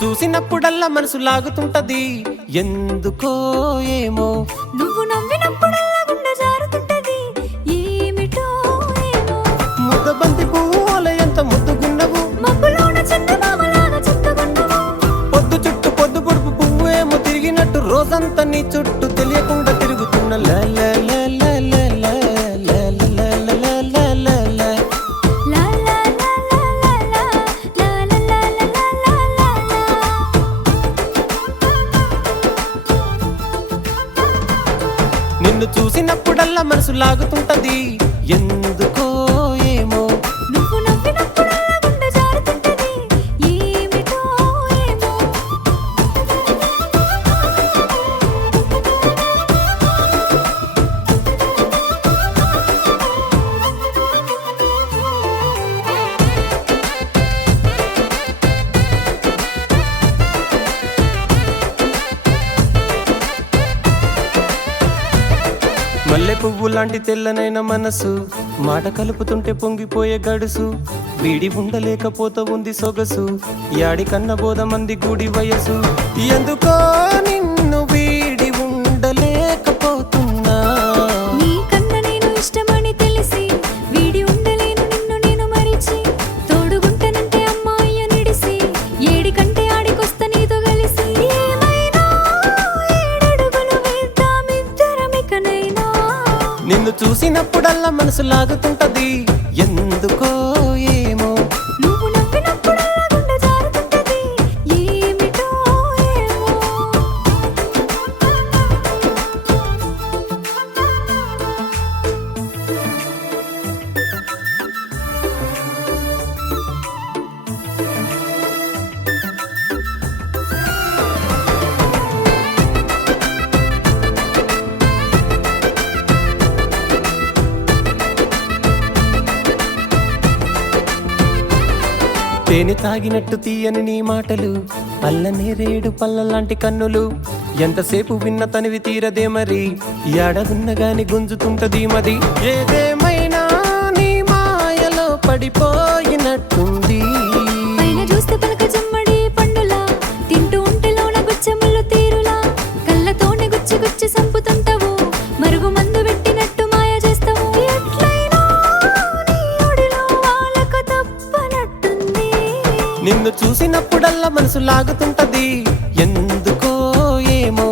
చూసినప్పుడల్లా మనసు లాగుతుంటది ఎందుకో ఏమో నువ్వు నవ్వినప్పుడల్లా గుండె జారుతుంటది ఏమిటో ఏమో ముద్దబంతి పువ్వుల ఎంత ముద్దుగున్నవు మబ్బులోన చందమామలాగా చుట్టుకున్నావు పొద్దు చుట్టూ పొద్దు పొడుపు పువ్వు ఏమో తిరిగినట్టు రోజంతా నీ చుట్టూ తెలియకుండా తిరుగుతున్న లా లా లా లా లా లా లా లా లా లా లా లా. లా లా లా లా లా లా లా లా లా లా లా నిన్ను చూసినప్పుడల్లా మనసు లాగుతుంటది ఎందుకో ఏమో నువ్వు నవ్వినప్పుడల్లా గుండె జారుతుంటది ఏమిటో ఏమో మల్లె పువ్వు లాంటి తెల్లనైన మనసు మాట కలుపుతుంటే పొంగిపోయే గడుసు వీడి ఉండలేకపోతూ ఉంది సొగసు యాడి కన్న బోధ మంది గుడి వయసు ఎందుకో నిన్ను వీడి ఉండలేకపోతున్నా నీ కన్న నేను ఇష్టమని తెలిసి వీడి ఉండలేను నిన్ను నేను మరిచి తోడుగుంటనంటే అమ్మాయి నిడిసి ఏడి కంటే ఆడికొస్తా నీతో కలిసి ఏమైనా ఏడడుగులు వేద్దామిద్దరమికనైనా నిన్ను చూసినప్పుడల్లా మనసు లాగుతుంటది ఎందుకో ఏమో నువ్వు నవ్వినప్పుడల్లా గుండె జారుతుంటది ఏమిటో ఏమో తేనె తాగినట్టు తీయని నీ మాటలు అల్లనేరేడు పళ్ళలాంటి కన్నులు ఎంతసేపు విన్న తనివి తీరదే మరి ఏడగున్న గాని గుంజుతుంటది మది ఏదేమైనా నీ మాయలో పడిపోయినట్టుంది పైన చూస్తే పలక జమ్మడి పండులా తింటూ ఉంటే లోన గుచ్చముళ్ళు తీరులా కళ్ళతోనే గుచ్చి గుచ్చి సంపుతుంటావు మరుగు మందు పెట్టినట్టు మాయ చేస్తావు ఎట్లయినా నీ ఒడిలో వాళ్ళక తప్పనట్టుంది నిన్ను చూసినప్పుడల్లా మనసు లాగుతుంటది ఎందుకో ఏమో